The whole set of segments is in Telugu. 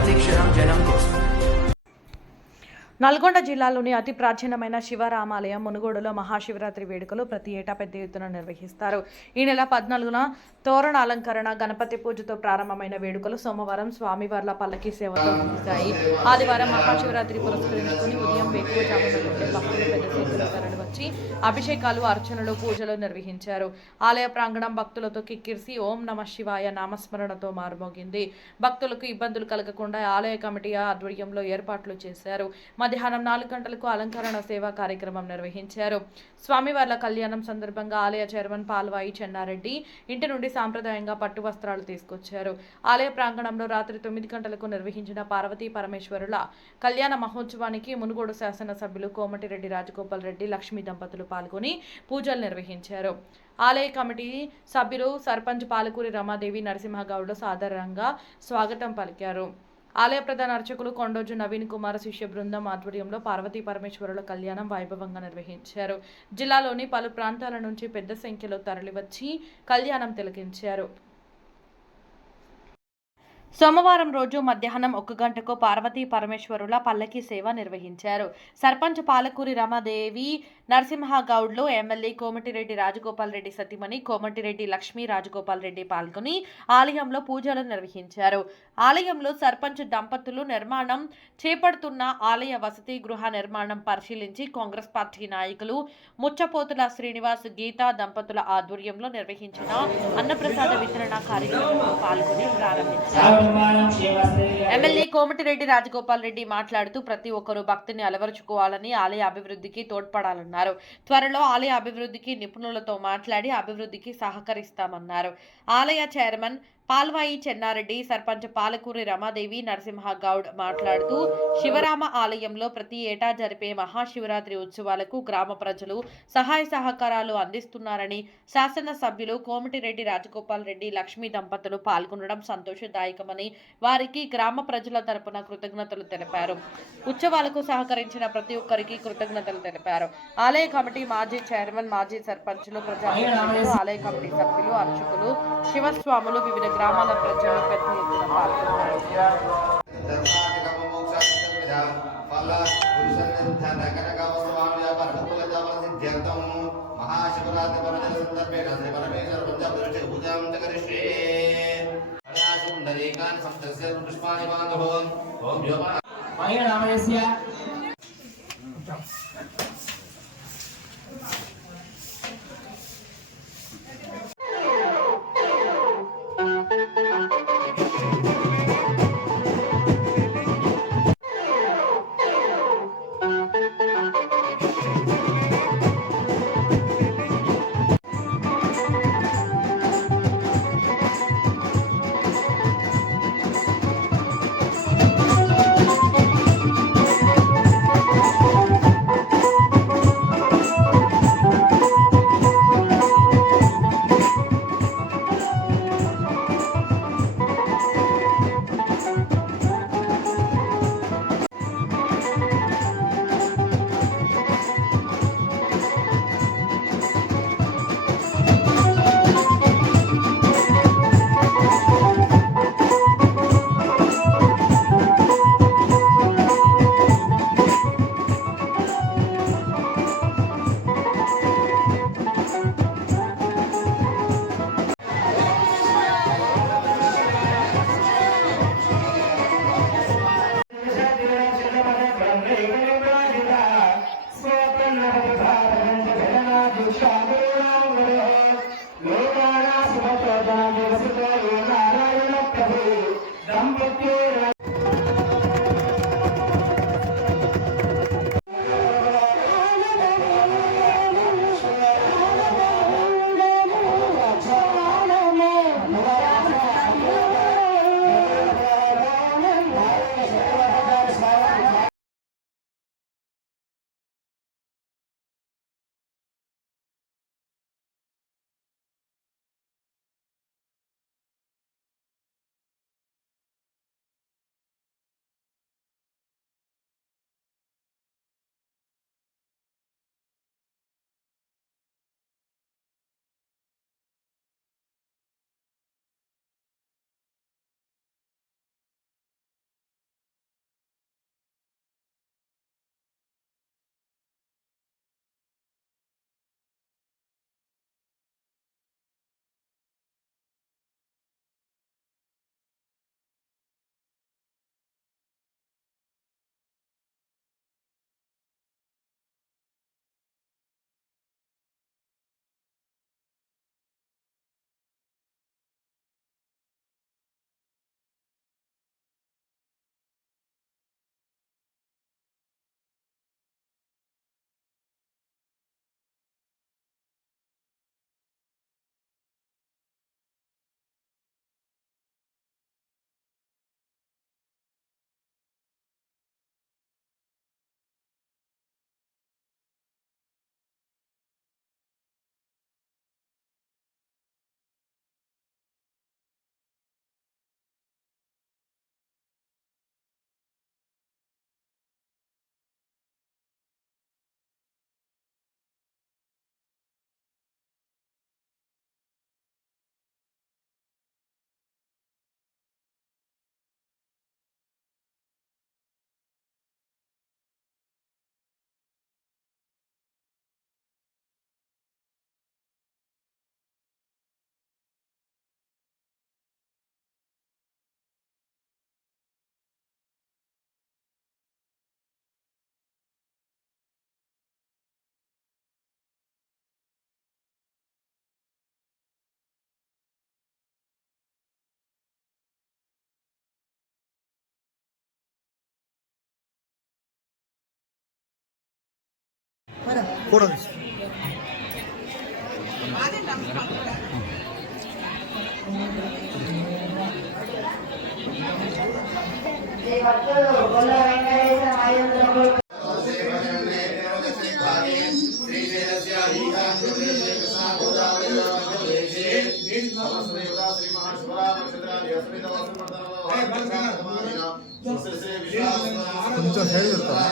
ప్రతిక్షణం జనం కోసం. నల్గొండ జిల్లాలోని అతి ప్రాచీనమైన శివరామాలయం మునుగోడులో మహాశివరాత్రి వేడుకలు ప్రతి ఏటా పెద్ద ఎత్తున నిర్వహిస్తారు. ఈ నెల 14న తోరణ అలంకరణ, గణపతి పూజతో ప్రారంభమైన వేడుకలు సోమవారం స్వామివార్ల పల్లకి సేవతో ముగిశాయి. ఆదివారం మహాశివరాత్రి పురస్కరించుకుని ఉదయం వేకువజామున నుండి భక్తులు పెద్ద సంఖ్యలో తరలివచ్చి అభిషేకాలు, అర్చనలు, పూజలు నిర్వహించారు. ఆలయ ప్రాంగణం భక్తులతో కిక్కిరిసి ఓం నమ శివాయ నామస్మరణతో మారుమోగింది. భక్తులకు ఇబ్బందులు కలగకుండా ఆలయ కమిటీ ఆధ్వర్యంలో ఏర్పాట్లు చేశారు. మధ్యాహ్నం 4 గంటలకు అలంకరణ సేవా కార్యక్రమం నిర్వహించారు. స్వామివార్ల కళ్యాణం సందర్భంగా ఆలయ చైర్మన్ పాల్వాయి చెన్నారెడ్డి ఇంటి నుండి సాంప్రదాయంగా పట్టు వస్త్రాలు తీసుకొచ్చారు. ఆలయ ప్రాంగణంలో రాత్రి 9 గంటలకు నిర్వహించిన పార్వతీ పరమేశ్వరుల కళ్యాణ మహోత్సవానికి మునుగోడు శాసనసభ్యులు కోమటిరెడ్డి రాజగోపాల్ రెడ్డి, లక్ష్మీ దంపతులు పాల్గొని పూజలు నిర్వహించారు. ఆలయ కమిటీ సభ్యులు సర్పంచ్ పాలకూరి రమాదేవి, నరసింహగౌడ్లు సాధారణంగా స్వాగతం పలికారు. ఆలయ ప్రధాన అర్చకులు కొండోజు నవీన్ కుమార్ శిష్య బృందం ఆధ్వర్యంలో పార్వతీ పరమేశ్వరుల కళ్యాణం వైభవంగా నిర్వహించారు. జిల్లాలోని పలు ప్రాంతాల నుంచి పెద్ద సంఖ్యలో తరలివచ్చి కళ్యాణం తిలకించారు. సోమవారం రోజు మధ్యాహ్నం 1 గంటకు పార్వతీ పరమేశ్వరుల పల్లకి సేవ నిర్వహించారు. సర్పంచ్ పాలకూరి రమాదేవి, నరసింహగౌడ్లు, ఎమ్మెల్యే కోమటిరెడ్డి రాజగోపాల్ రెడ్డి సతీమణి కోమటిరెడ్డి లక్ష్మీ రాజగోపాల్ రెడ్డి పాల్గొని ఆలయంలో పూజలు నిర్వహించారు. ఆలయంలో సర్పంచ్ దంపతులు నిర్మాణం చేపడుతున్న ఆలయ వసతి గృహ నిర్మాణం పరిశీలించి కాంగ్రెస్ పార్టీ నాయకులు ముచ్చపోతుల శ్రీనివాస్, గీతా దంపతుల ఆధ్వర్యంలో నిర్వహించిన అన్నప్రసాద వితరణ కార్యక్రమంలో పాల్గొని ప్రారంభించారు. ఎమ్మెల్యే కోమటిరెడ్డి రాజగోపాల్ రెడ్డి మాట్లాడుతూ ప్రతి ఒక్కరూ భక్తిని అలవరుచుకోవాలని, ఆలయ అభివృద్ధికి తోడ్పడాలన్నారు. త్వరలో ఆలయ అభివృద్ధికి నిపుణులతో మాట్లాడి అభివృద్ధికి సహకరిస్తామన్నారు. ఆలయ చైర్మన్ పాల్వాయి చెన్నారెడ్డి, సర్పంచ్ పాలకూరి రమాదేవి, నరసింహగౌడ్ మాట్లాడుతూ శివరామ ఆలయంలో ప్రతి ఏటా జరిపే మహాశివరాత్రి ఉత్సవాలకు గ్రామ ప్రజలు సహాయ సహకారాలు అందిస్తున్నారని, శాసనసభ్యులు కోమటిరెడ్డి రాజగోపాల్ రెడ్డి, లక్ష్మీ దంపతులు పాల్గొనడం సంతోషదాయకమని వారికి గ్రామ ప్రజల తరపున కృతజ్ఞతలు తెలిపారు. ఉత్సవాలకు సహకరించిన ప్రతి ఒక్కరికి కృతజ్ఞతలు తెలిపారు. ఆలయ కమిటీ మాజీ చైర్మన్, మాజీ సర్పంచులు, ప్రజాప్రతినిధులు, ఆలయ కమిటీ సభ్యులు, అర్చకులు, శివస్వాములు, వివిధ గ్రామాల ప్రజలు పెద్ద ఎత్తున పాల్గొన్నారు. కొంచెం సైడ్ పెడతాం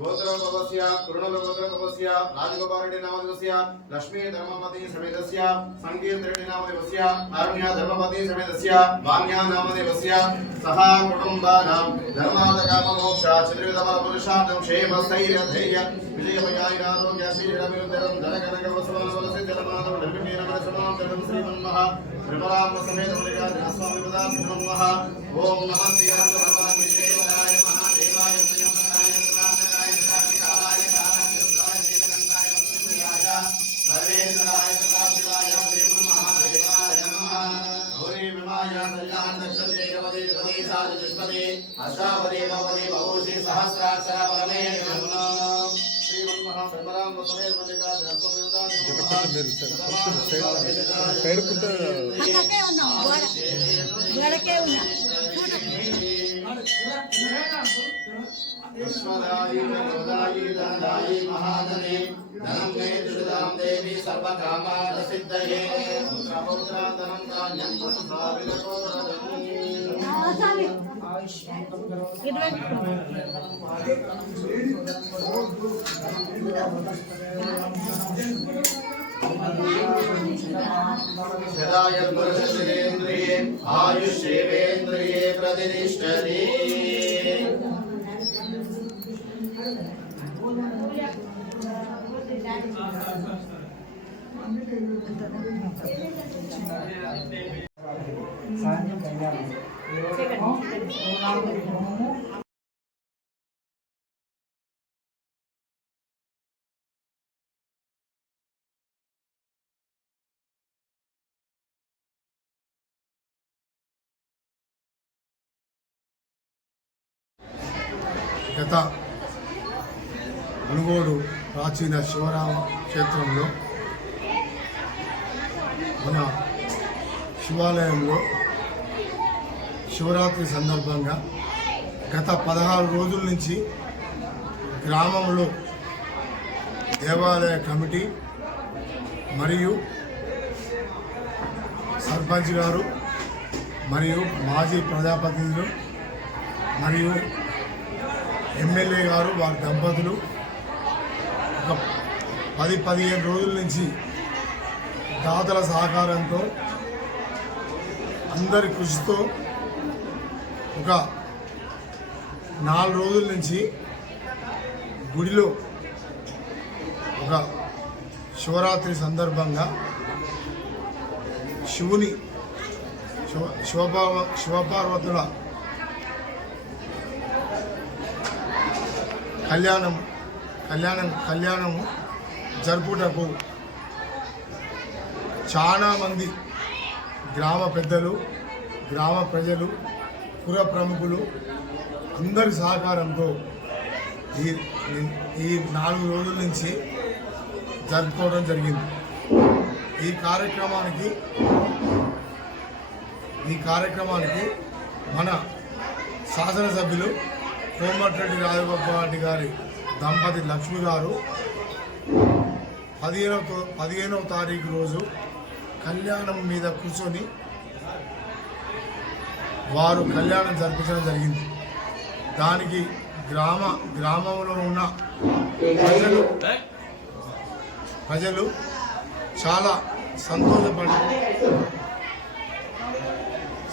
गोत्रपवस्य कुरुणगोत्रपवस्य राजगोपालरेड्डी नामदेवस्य लक्ष्मी धर्मपति समेतस्य संकीर्तरेड्डी नामदेवस्य अरण्य धर्मपति समेतस्य वान्या नामदेवस्य सह कुटुंबानां धर्मार्थकाममोक्ष चतुर्विधफलपुरुषार्थं क्षेमस्थैर्यधैर्य विजयमयारोग्य श्रीरविरुद्धरं धनकनकवसवनसुरसिद्धरमाधव निर्विघ्नेनमरसमां तरणं श्रीमन्मः कृपलां समेत मल्लिकार्जुनस्वामी पदां नमः ओम नमः श्री भगवान विजयवराय महादेवाय प्रियंवराय नारायणाय स्वामिकाय कालाय नीलकंठाय वसुदेवाय सर्वेश्वराय सदाशिवाय श्रीमन्महादेवाय नमः गौरी विमाय कल्याण दक्षते गवदे गवदेशाय दुष्पदे अष्टावदे नवदे बहुषे सहस्राक्षर परमे नमः श्रीमन्महादेवाय समेत मल्लिकार्जुनस्वामी సైడ్ పుట్టే ఉన్నాం గోడకే ఉన్నాం विश्वदायी गोदायी दंडायी महादने धनं मे दुर्दां देवी सर्वकामार्थसिद्धये पुत्रपौत्रा धनं धान्यं सदायर्पुरुषेन्द्रिये आयुष्येवेन्द्रिये प्रतिष्ठते గత మునుగోడు ప్రాచీన శివరామ క్షేత్రంలో మన శివాలయంలో శివరాత్రి సందర్భంగా గత 16 రోజుల నుంచి గ్రామంలో దేవాలయ కమిటీ మరియు సర్పంచ్ గారు మరియు మాజీ ప్రజాప్రతినిధులు మరియు ఎమ్మెల్యే గారు వారి దంపతులు ఒక 10-15 రోజుల నుంచి దాతల సహకారంతో అందరి కృషితో ఒక 4 రోజుల నుంచి గుడిలో ఒక శివరాత్రి సందర్భంగా శివుని శివపార్వతుల కళ్యాణం జరుపుటకు చాలా మంది గ్రామ పెద్దలు, గ్రామ ప్రజలు, పుర ప్రముఖులు అందరి సహకారంతో ఈ 4 రోజుల నుంచి జరుపుకోవడం జరిగింది. ఈ కార్యక్రమానికి మన శాసనసభ్యులు కోమటిరెడ్డి రాజగోపాల్ గారి దంపతి లక్ష్మి గారు 15వ తారీఖు రోజు కళ్యాణం మీద కూర్చొని వారు కళ్యాణం జరిపించడం జరిగింది. దానికి గ్రామంలో ఉన్న ప్రజలు చాలా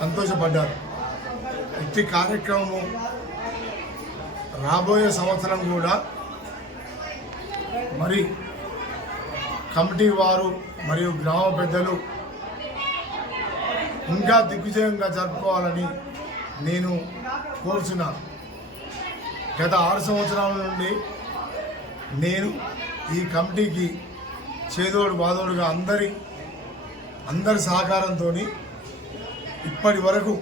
సంతోషపడ్డారు. ఇట్టి కార్యక్రమము రాబోయే సంవత్సరం కూడా మరి కమిటీ వారు మరియు గ్రామ పెద్దలు ఇంకా దిగ్విజయంగా జరుపుకోవాలని నేను కోరుచున్నాను. గత 6 సంవత్సరాల నుండి నేను ఈ కమిటీకి చేదోడు వాదోడుగా అందరి సహకారంతో ఇప్పటి వరకు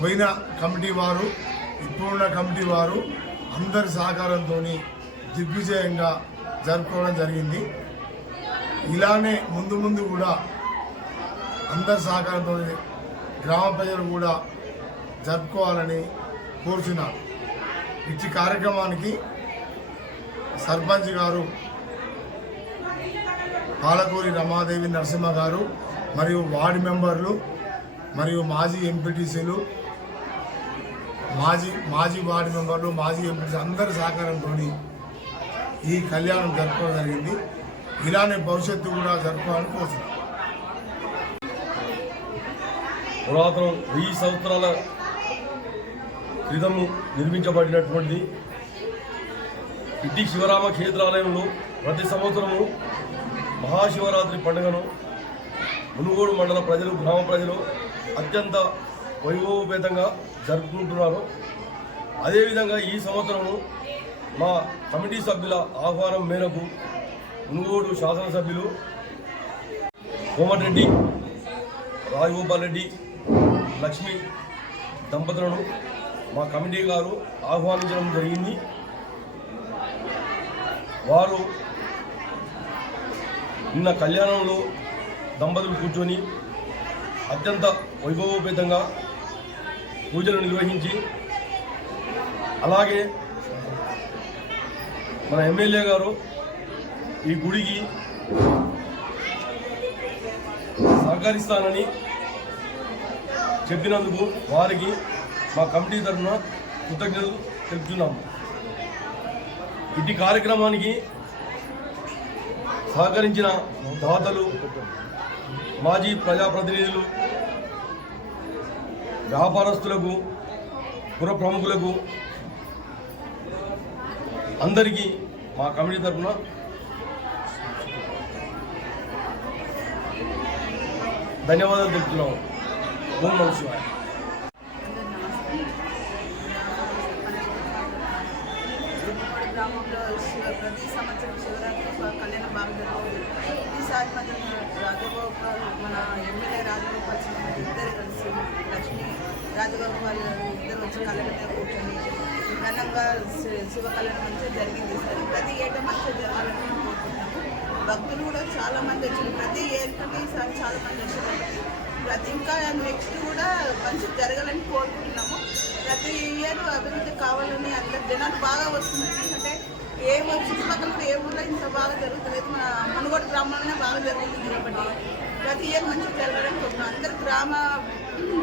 పోయిన కమిటీ వారు ఇప్పుడున్న కమిటీ వారు అందరి సహకారంతో దిగ్విజయంగా జరుపుకోవడం జరిగింది. ఇలానే ముందు ముందు కూడా అందరి సహకారంతో గ్రామ ప్రజలు కూడా జరుపుకోవాలని కోరుచున్నారు. ఇచ్చి కార్యక్రమానికి సర్పంచ్ గారు పాలకూరి రమాదేవి నరసింహ గారు మరియు వార్డు మెంబర్లు మరియు మాజీ ఎంపీటీసీలు మాజీ వార్డు మెంబర్లు మాజీ ఎంపీటీసీ అందరి సహకారంతో ఈ కళ్యాణం జరుపుకోవడం జరిగింది. ఇలానే భవిష్యత్తు కూడా జరుపుకోవాలని కోరుతున్నాం. పురాతనం 1000 సంవత్సరాల క్రితము నిర్మించబడినటువంటి ఇట్టి శివరామ క్షేత్రాలయంలో ప్రతి సంవత్సరము మహాశివరాత్రి పండుగను మునుగోడు మండల ప్రజలు గ్రామ ప్రజలు అత్యంత వైభవపేతంగా జరుపుకుంటున్నారు. అదేవిధంగా ఈ సంవత్సరము మా కమిటీ సభ్యుల ఆహ్వానం మేరకు మునుగోడు శాసనసభ్యులు కోమటిరెడ్డి రాజగోపాల్ రెడ్డి లక్ష్మి దంపతులను మా కమిటీ గారు ఆహ్వానించడం జరిగింది. వారు నిన్న కళ్యాణంలో దంపతులు కూర్చొని అత్యంత వైభవోపేతంగా పూజలు నిర్వహించి అలాగే మన ఎమ్మెల్యే గారు ఈ గుడికి సహకరిస్తానని చెప్పినందుకు వారికి మా కమిటీ తరఫున కృతజ్ఞతలు తెలుపుతున్నాము. ఇట్టి కార్యక్రమానికి సహకరించిన దాతలు, మాజీ ప్రజాప్రతినిధులు, వ్యాపారస్తులకు, పుర ప్రముఖులకు అందరికీ మా కమిటీ తరఫున ధన్యవాదాలు తెలుపుతున్నాము. ఓం నమః శివాయ. గ్రామంలో ప్రతి సంవత్సరం శివరాత్రి కళ్యాణం బాగా జరుగుతుంది. ఈసారి రాజగోపాల్ మన ఎమ్మెల్యే రాజగోపాల్ ఇద్దరు కలిసి లక్ష్మీ రాజగోపాల్ ఇద్దరు వచ్చి కళ్యాణం మీద కూర్చొని ఘనంగా శివ కళ్యాణం మంచిగా జరిగింది. ఈసారి ప్రతి ఏటా మంచిగా జరగాలని కోరుకుంటున్నాము. భక్తులు కూడా చాలామంది వచ్చారు. ప్రతి ఏటకి ఈసారి చాలామంది వచ్చారు. ప్రతి ఇంకా నెక్స్ట్ కూడా మంచిగా జరగాలని కోరుకుంటున్నాము. ప్రతి ఇయర్ అభివృద్ధి కావాలని అందరు జనాలు బాగా వస్తున్నారు. ఎందుకంటే ఏ చుట్టుపక్కల కూడా ఏ ఊళ్ళో ఇంత బాగా జరుగుతుంది. మన మునుగోడు గ్రామంలోనే బాగా జరుగుతుంది కాబట్టి ప్రతి ఇయర్ మంచిగా జరగాలని కోరుతున్నాం. అందరు గ్రామ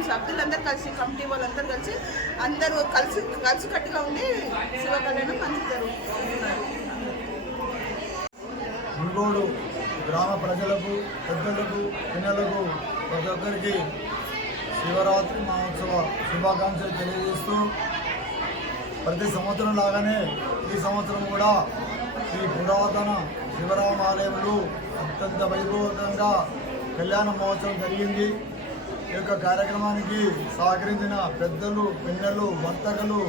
సభ్యులందరూ కలిసి కమిటీ వాళ్ళందరూ కలిసి అందరూ కలిసికట్టుగా ఉండి శివ కళ్యాణం మంచిగా జరుగుతున్నారు. మునుగోడు గ్రామ ప్రజలకు, పెద్దలకు, పిల్లలకు ప్రతి ఒక్కరికి శివరాత్రి మహోత్సవ శుభాకాంక్షలు తెలియజేస్తూ ప్రతి సంవత్సరం లాగానే ఈ సంవత్సరం కూడా ఈ పురాతన శివరామాలయంలో అత్యంత వైభవంతంగా కళ్యాణ మహోత్సవం జరిగింది. ఈ యొక్క కార్యక్రమానికి సహకరించిన పెద్దలు, పిన్నలు, వర్తకులు,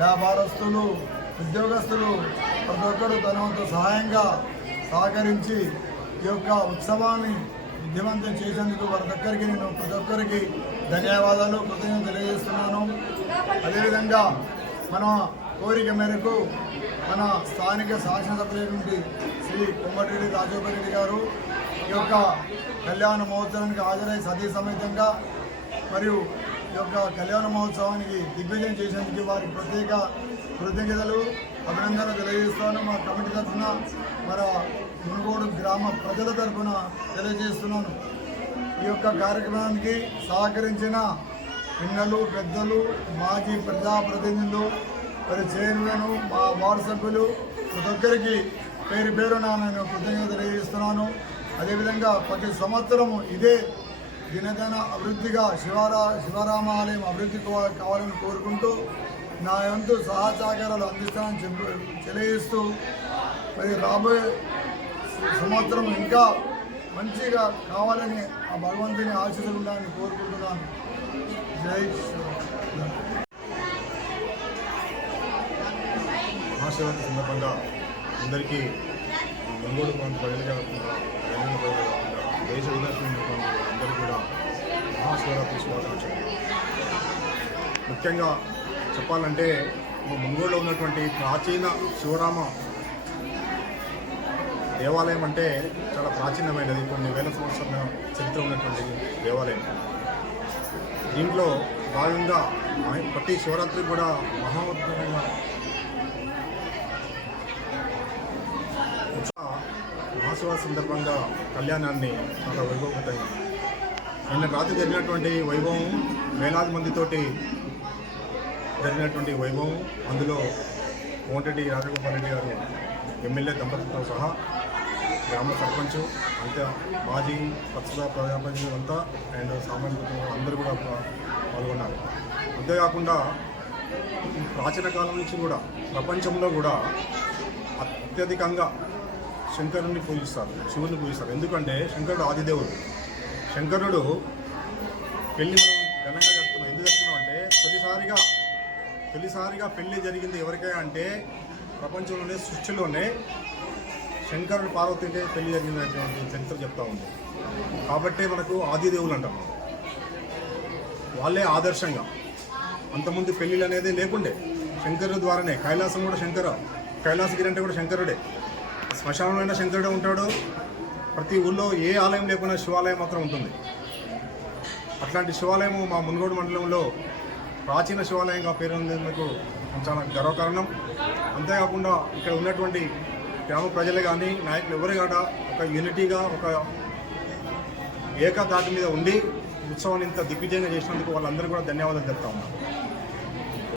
వ్యాపారస్తులు, ఉద్యోగస్తులు ప్రతి ఒక్కరు తన వంతు సహాయంగా సహకరించి ఈ యొక్క ఉత్సవాన్ని విజయవంతం చేసేందుకు ప్రతి ఒక్కరికి ధన్యవాదాలు, కృతజ్ఞతలు తెలియజేస్తున్నాను. అదేవిధంగా మన కోరిక మేరకు మన స్థానిక శాసనసభ్యులైనటువంటి శ్రీ కోమటిరెడ్డి రాజగోపాల్ రెడ్డి గారు ఈ యొక్క కళ్యాణ మహోత్సవానికి హాజరై సతీ సమేతంగా మరియు ఈ యొక్క కళ్యాణ మహోత్సవానికి దిగ్విజయం చేసేందుకు వారికి ప్రత్యేక కృతజ్ఞతలు, అభినందనలు తెలియజేస్తాను. మా కమిటీ తరఫున మన మునుగోడు గ్రామ ప్రజల తరఫున తెలియజేస్తున్నాను. ఈ యొక్క కార్యక్రమానికి సహకరించిన పిన్నలు, పెద్దలు, మాజీ ప్రజాప్రతినిధులు, మరి చైర్మన్, మా వార్డు సభ్యులు ప్రతి ఒక్కరికి పేరు పేరున నేను కృతజ్ఞతలు తెలియజేస్తున్నాను. అదేవిధంగా ప్రతి సంవత్సరం ఇదే దినదిన అభివృద్ధిగా శివరామాలయం అభివృద్ధి కావాలని కోరుకుంటూ నా వంతు సహకారాలు అందిస్తానని తెలియజేస్తూ మరి రాబోయే సంవత్సరం ఇంకా మంచిగా కావాలని ఆ భగవంతుని ఆశీస్సులు ఉండాలని కోరుకుంటున్నాను. జై శ్రీరామ్. మహాశివరాత్రి సందర్భంగా అందరికీ మునుగోడు ప్రాంత ప్రజలుగా కాకుండా తెలంగాణ ప్రజలుగా కాకుండా దేశ విదేశంలో ఉన్నటువంటి అందరికీ కూడా మహాశివరాత్రి శుభాకాంక్షలు. ముఖ్యంగా చెప్పాలంటే మునుగోడులో ఉన్నటువంటి ప్రాచీన శివరామ దేవాలయం అంటే చాలా ప్రాచీనమైనది, కొన్ని వేల సంవత్సరాల చరిత్ర ఉన్నటువంటి దేవాలయం. దీంట్లో భాగంగా ప్రతి శివరాత్రి కూడా మహోన్నతమైన మహాశివరాత్రి సందర్భంగా కళ్యాణాన్ని చాలా వైభవంగా నిన్న రాత్రి జరిగినటువంటి వైభవం, వేలాది మందితోటి జరిగినటువంటి వైభవం. అందులో కోమటిరెడ్డి రాజగోపాల్ రెడ్డి గారు ఎమ్మెల్యే దంపతులతో సహా గ్రామ సర్పంచ్ అంతా మాజీ ప్రస్తుత ప్రజాప్రతినిధులు అంతా అండ్ సామాజిక అందరూ కూడా పాల్గొన్నారు. అంతేకాకుండా ప్రాచీన కాలం నుంచి కూడా ప్రపంచంలో కూడా అత్యధికంగా శంకరుని పూజిస్తారు, శివుని పూజిస్తారు. ఎందుకంటే శంకరుడు ఆదిదేవుడు. శంకరుడు పెళ్లి మనం ఘనంగా జరుపుతున్నాం. ఎందుకు జరుపుతున్నాం అంటే తొలిసారిగా పెళ్లి జరిగింది ఎవరికైనా అంటే ప్రపంచంలోనే సృష్టిలోనే శంకరుడు పార్వతికే పెళ్లి జరిగినటువంటి చరిత్ర చెప్తా ఉంది. కాబట్టే మనకు ఆదిదేవులు అంటాం. వాళ్ళే ఆదర్శంగా. అంతకుముందు పెళ్ళిళ్ళు అనేది లేకుండే, శంకరుడు ద్వారానే. కైలాసం కూడా కైలాసగిరి అంటే కూడా శంకరుడే. శ్మశానంలో శంకరుడే ఉంటాడు. ప్రతి ఊళ్ళో ఏ ఆలయం లేకుండా శివాలయం మాత్రం ఉంటుంది. అట్లాంటి శివాలయం మా మునుగోడు మండలంలో ప్రాచీన శివాలయంగా పేరొందేందుకు చాలా గర్వకారణం. అంతేకాకుండా ఇక్కడ ఉన్నటువంటి గ్రామ ప్రజలే కానీ నాయకులు ఎవరు కూడా ఒక యూనిటీగా, ఒక ఏకతాటి మీద ఉండి ఉత్సవాన్ని ఇంత దిగ్విజయంగా చేసినందుకు వాళ్ళందరూ కూడా ధన్యవాదాలు చెప్తా ఉన్నాను.